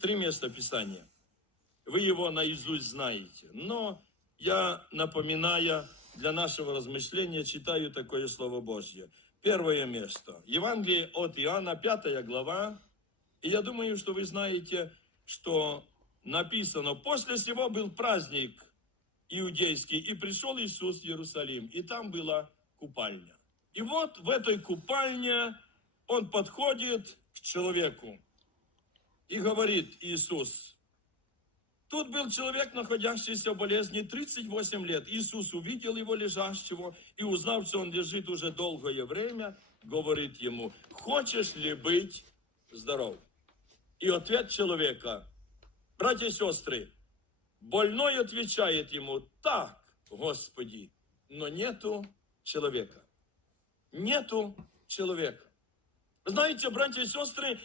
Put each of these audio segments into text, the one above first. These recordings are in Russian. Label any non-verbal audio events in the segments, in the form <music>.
Три места Писания. Вы его наизусть знаете. Но я, напоминая для нашего размышления, читаю такое Слово Божье. Первое место. Евангелие от Иоанна, 5 глава. И я думаю, что вы знаете, что написано, после сего был праздник иудейский, и пришел Иисус в Иерусалим, и там была купальня. И вот в этой купальне он подходит к человеку и говорит Иисус, тут был человек, находящийся в болезни 38 лет. Иисус увидел его лежащего и узнав, что он лежит уже долгое время, говорит ему, хочешь ли быть здоров? И ответ человека, братья и сестры, больной отвечает ему, так, Господи, но нету человека. Нету человека. Знаете, братья и сестры,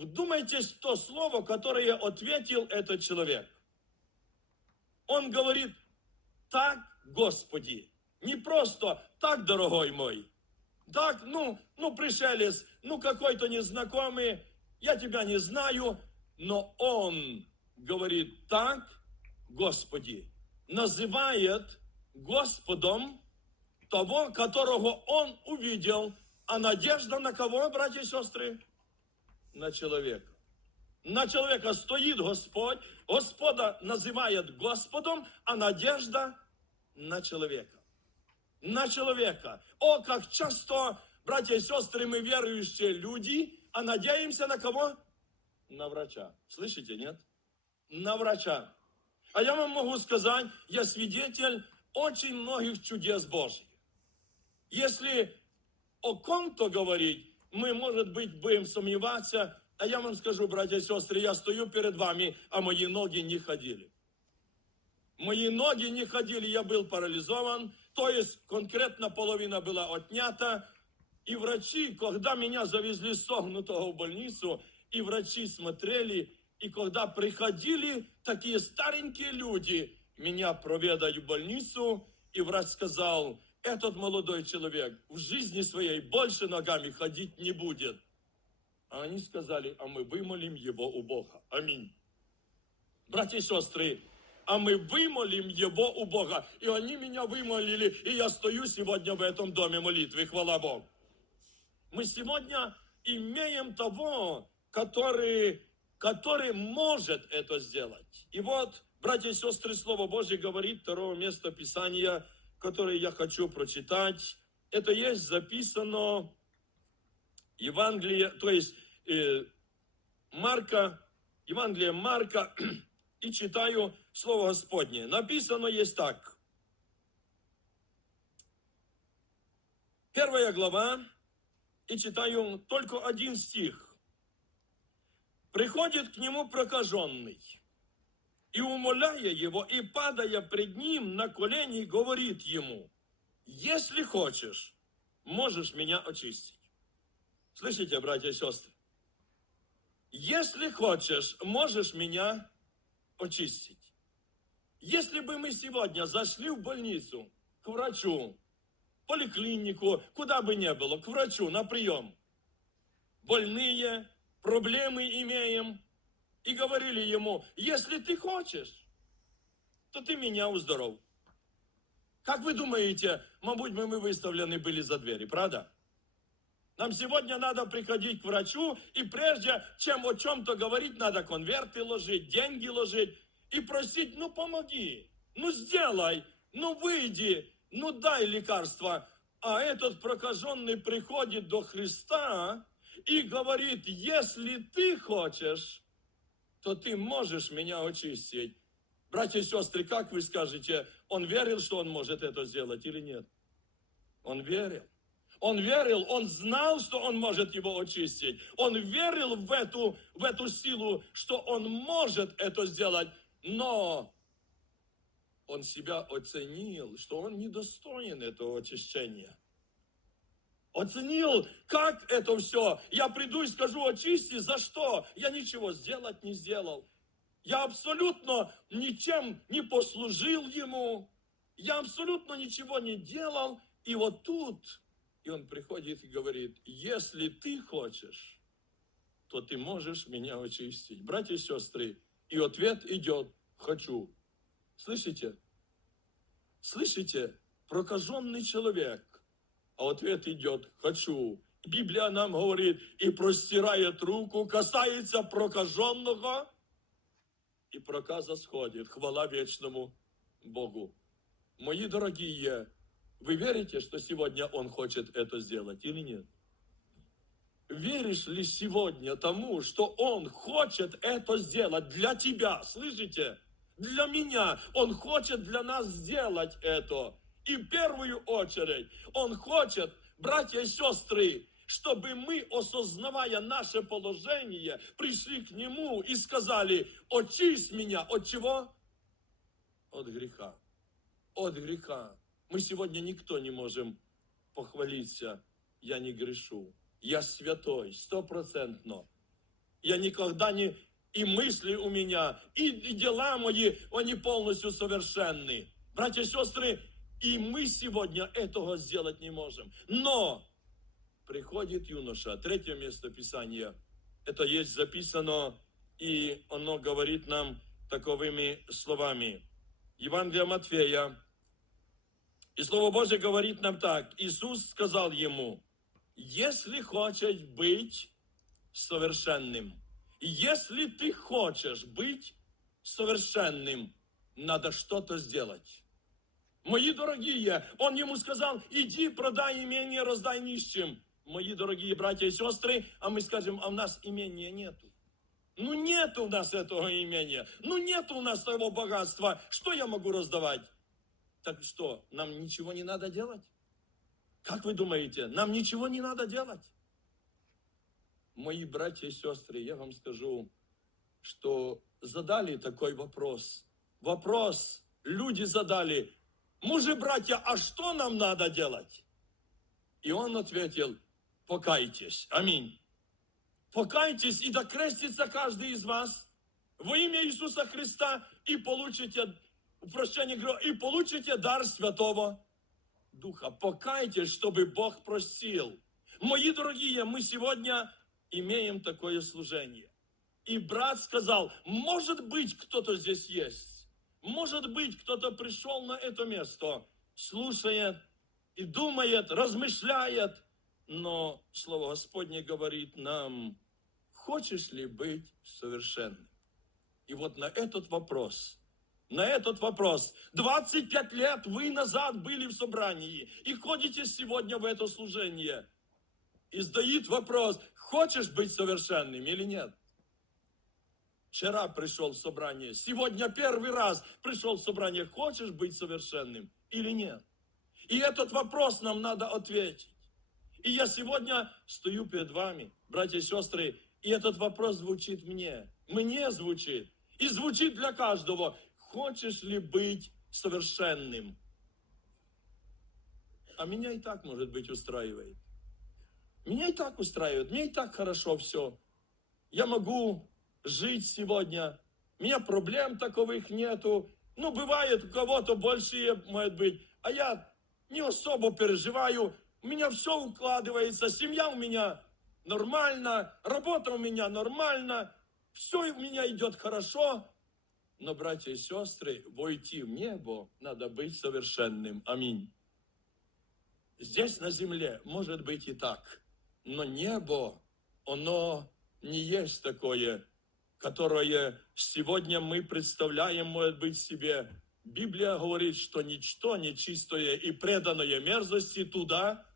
вдумайтесь в то слово, которое ответил этот человек. Он говорит, так, Господи, не просто так, дорогой мой, так, ну, ну, пришелец, ну, какой-то незнакомый, я тебя не знаю, но он говорит так, Господи, называет Господом того, которого он увидел, а надежда на кого, братья и сестры? На человека. На человека стоит Господь, Господа называет Господом, а надежда на человека. На человека. О, как часто, братья и сестры, мы верующие люди, а надеемся на кого? На врача. Слышите, нет? На врача. А я вам могу сказать, я свидетель очень многих чудес Божьих. Если о ком-то говорить, мы, может быть, будем сомневаться, а я вам скажу, братья и сестры, я стою перед вами, а мои ноги не ходили. Мои ноги не ходили, я был парализован, то есть конкретно половина была отнята, и врачи, когда меня завезли согнутого в больницу, и врачи смотрели, и когда приходили такие старенькие люди, меня проведать в больницу, и врач сказал, этот молодой человек в жизни своей больше ногами ходить не будет. А они сказали, а мы вымолим его у Бога. Аминь. Братья и сестры, а мы вымолим его у Бога. И они меня вымолили, и я стою сегодня в этом доме молитвы, хвала Богу. Мы сегодня имеем того, который, который может это сделать. И вот, братья и сестры, Слово Божье говорит, второе место Писания, которое я хочу прочитать. Это есть записано Евангелие, то есть э, Марка, Евангелие Марка, <clears throat> и читаю Слово Господне. Написано есть так. Первая глава, и читаю только один стих. Приходит к нему прокаженный, и умоляя его, и падая пред ним на колени, говорит ему, если хочешь, можешь меня очистить. Слышите, братья и сестры? Если хочешь, можешь меня очистить. Если бы мы сегодня зашли в больницу к врачу, поликлинику, куда бы ни было, к врачу на прием, больные, проблемы имеем, и говорили ему, если ты хочешь, то ты меня уздоров. Как вы думаете, мабуть, мы, выставлены были за двери, правда? Нам сегодня надо приходить к врачу, и прежде чем о чем-то говорить, надо конверты ложить, деньги ложить и просить, ну помоги, ну сделай, ну выйди, ну дай лекарство. А этот прокаженный приходит до Христа и говорит, если ты хочешь, то ты можешь меня очистить. Братья и сестры, как вы скажете, он верил, что он может это сделать или нет? Он верил. Он верил, он знал, что он может его очистить. Он верил в эту, в эту силу, что он может это сделать. Но он себя оценил, что он недостоин этого очищения. Оценил, как это все. Я приду и скажу, очисти, за что? Я ничего сделать не сделал. Я абсолютно ничем не послужил ему. Я абсолютно ничего не делал. И вот тут и он приходит и говорит, если ты хочешь, то ты можешь меня очистить. Братья и сестры, и ответ идет «хочу». Слышите? Слышите? Прокаженный человек, а ответ идет «хочу». Библия нам говорит и простирает руку, касается прокаженного, и проказа сходит. Хвала вечному Богу. Мои дорогие, вы верите, что сегодня Он хочет это сделать или нет? Веришь ли сегодня тому, что Он хочет это сделать для тебя? Слышите? Для меня. Он хочет для нас сделать это. И в первую очередь Он хочет, братья и сестры, чтобы мы, осознавая наше положение, пришли к Нему и сказали, очисть меня от чего? От греха. От греха. Мы сегодня никто не можем похвалиться, я не грешу. Я святой, стопроцентно. Я никогда не... И мысли у меня, и, дела мои, они полностью совершенны. Братья и сестры, и мы сегодня этого сделать не можем. Но приходит юноша, третье место Писания, это есть записано, и оно говорит нам таковыми словами. Евангелие Матфея, и Слово Божье говорит нам так. Иисус сказал ему, если хочешь быть совершенным, если ты хочешь быть совершенным, надо что-то сделать. Мои дорогие, он ему сказал, иди продай имение, раздай нищим. Мои дорогие братья и сестры, а мы скажем, а у нас имения нету. Ну нет у нас этого имения, ну нет у нас того богатства, что я могу раздавать? Так что, нам ничего не надо делать? Как вы думаете, нам ничего не надо делать? Мои братья и сестры, я вам скажу, что задали такой вопрос. Вопрос люди задали, мужи, братья, а что нам надо делать? И он ответил, покайтесь. Аминь. Покайтесь и докрестится каждый из вас во имя Иисуса Христа и получите прощение греха, и получите дар Святого Духа. Покайтесь, чтобы Бог простил. Мои дорогие, мы сегодня имеем такое служение. И брат сказал, может быть, кто-то здесь есть. Может быть, кто-то пришел на это место, слушает и думает, размышляет. Но Слово Господне говорит нам, хочешь ли быть совершенным? И вот на этот вопрос – на этот вопрос. 25 лет вы назад были в собрании и ходите сегодня в это служение. И стоит вопрос, хочешь быть совершенным или нет? Вчера пришел в собрание, сегодня первый раз пришел в собрание, хочешь быть совершенным или нет? И этот вопрос нам надо ответить. И я сегодня стою перед вами, братья и сестры, и этот вопрос звучит мне, мне звучит, и звучит для каждого хочешь ли быть совершенным? А меня и так, может быть, устраивает. Меня и так устраивает, мне и так хорошо все. Я могу жить сегодня, у меня проблем таковых нету. Ну, бывает, у кого-то большие, может быть, а я не особо переживаю. У меня все укладывается, семья у меня нормально, работа у меня нормально, все у меня идет хорошо. Но, братья и сестры, войти в небо надо быть совершенным. Аминь. Здесь на земле может быть и так, но небо, оно не есть такое, которое сегодня мы представляем, может быть, себе. Библия говорит, что ничто нечистое и преданное мерзости туда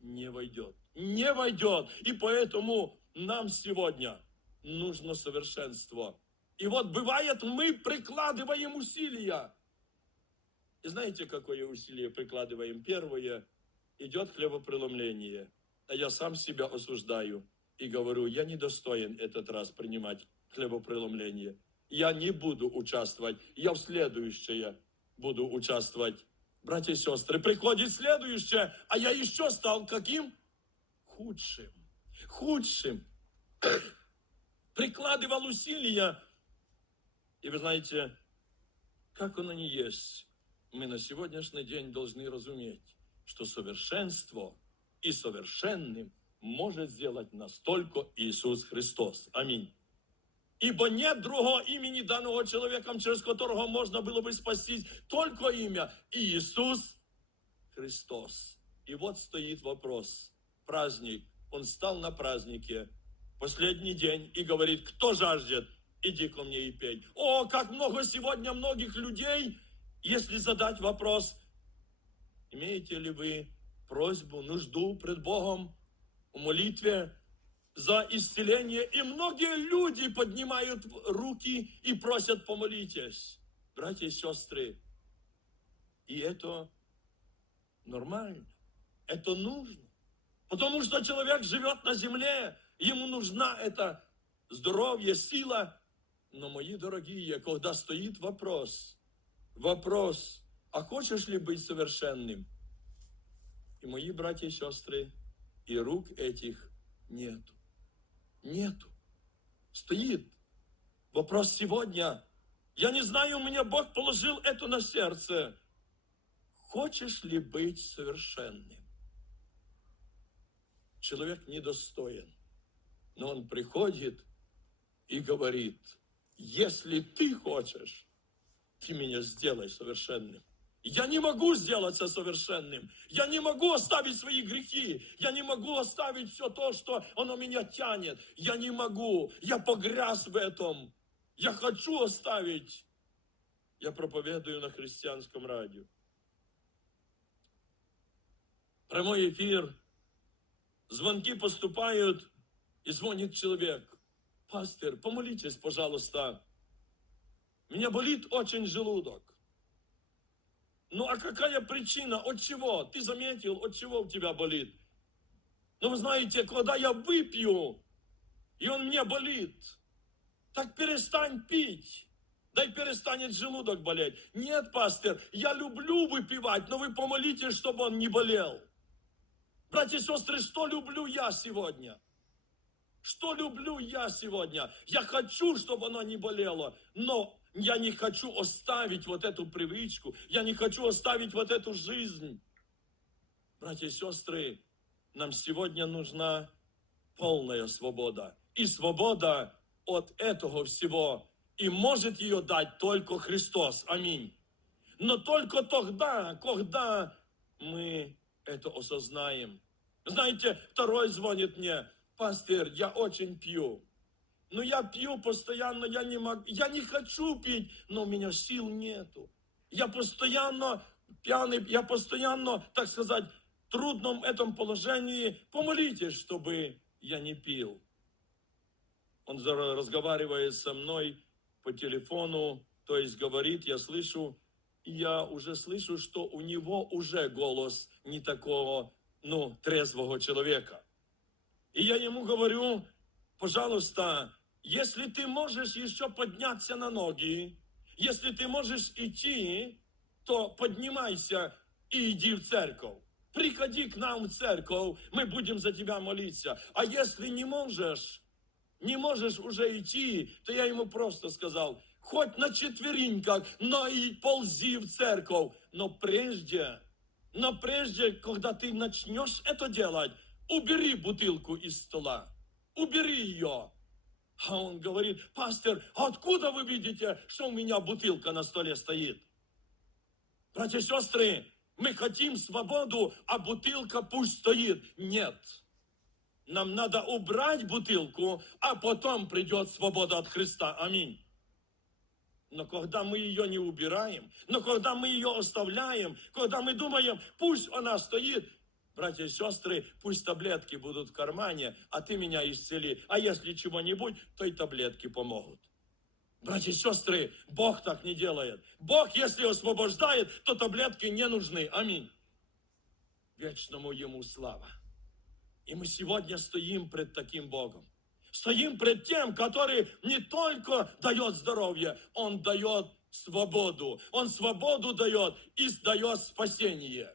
не войдет. Не войдет. И поэтому нам сегодня нужно совершенство. И вот бывает, мы прикладываем усилия. И знаете, какое усилие прикладываем? Первое, идет хлебопреломление. А я сам себя осуждаю и говорю, я не достоин этот раз принимать хлебопреломление. Я не буду участвовать, я в следующее буду участвовать. Братья и сестры, приходит следующее, а я еще стал каким? Худшим. Худшим. <coughs> Прикладывал усилия, и вы знаете, как оно не есть, мы на сегодняшний день должны разуметь, что совершенство и совершенным может сделать нас только Иисус Христос. Аминь. Ибо нет другого имени данного человеком, через которого можно было бы спастись, только имя Иисус Христос. И вот стоит вопрос. Праздник. Он стал на празднике, последний день, и говорит, кто жаждет, иди ко мне и пей. О, как много сегодня многих людей, если задать вопрос, имеете ли вы просьбу, нужду пред Богом в молитве за исцеление, и многие люди поднимают руки и просят помолитесь. Братья и сестры, и это нормально, это нужно. Потому что человек живет на земле, ему нужна эта здоровье, сила. Но, мои дорогие, когда стоит вопрос, вопрос, а хочешь ли быть совершенным? И мои братья и сестры, и рук этих нету. Нету. Стоит. Вопрос сегодня. Я не знаю, у меня Бог положил это на сердце. Хочешь ли быть совершенным? Человек недостоин. Но он приходит и говорит, если ты хочешь, ты меня сделай совершенным. Я не могу сделаться совершенным. Я не могу оставить свои грехи. Я не могу оставить все то, что оно меня тянет. Я не могу. Я погряз в этом. Я хочу оставить. Я проповедую на христианском радио. Прямой эфир. Звонки поступают, и звонит человек. Пастор, помолитесь, пожалуйста. Меня болит очень желудок. Ну а какая причина? От чего? Ты заметил, от чего у тебя болит? Ну вы знаете, когда я выпью, и он мне болит, так перестань пить. Да и перестанет желудок болеть. Нет, пастор, я люблю выпивать, но вы помолитесь, чтобы он не болел. Братья и сестры, что люблю я сегодня? Что люблю я сегодня? Я хочу, чтобы оно не болело, но я не хочу оставить вот эту привычку. Я не хочу оставить вот эту жизнь. Братья и сестры, нам сегодня нужна полная свобода. И свобода от этого всего. И может ее дать только Христос. Аминь. Но только тогда, когда мы это осознаем. Знаете, второй звонит мне, пастор, я очень пью. Но я пью постоянно, я не могу, я не хочу пить, но у меня сил нету. Я постоянно пьяный, я постоянно, так сказать, в трудном этом положении. Помолитесь, чтобы я не пил. Он разговаривает со мной по телефону, то есть говорит, я слышу, я уже слышу, что у него уже голос не такого, ну, трезвого человека. И я ему говорю, пожалуйста, если ты можешь еще подняться на ноги, если ты можешь идти, то поднимайся и иди в церковь. Приходи к нам в церковь, мы будем за тебя молиться. А если не можешь, не можешь уже идти, то я ему просто сказал, хоть на четвереньках, но и ползи в церковь. Но прежде, но прежде, когда ты начнешь это делать, убери бутылку из стола, убери ее. А он говорит, пастор, откуда вы видите, что у меня бутылка на столе стоит? Братья и сестры, мы хотим свободу, а бутылка пусть стоит. Нет. Нам надо убрать бутылку, а потом придет свобода от Христа. Аминь. Но когда мы ее не убираем, но когда мы ее оставляем, когда мы думаем, пусть она стоит, братья и сестры, пусть таблетки будут в кармане, а ты меня исцели. А если чего-нибудь, то и таблетки помогут. Братья и сестры, Бог так не делает. Бог, если освобождает, то таблетки не нужны. Аминь. Вечному Ему слава. И мы сегодня стоим пред таким Богом. Стоим пред тем, который не только дает здоровье, Он дает свободу. Он свободу дает и дает спасение.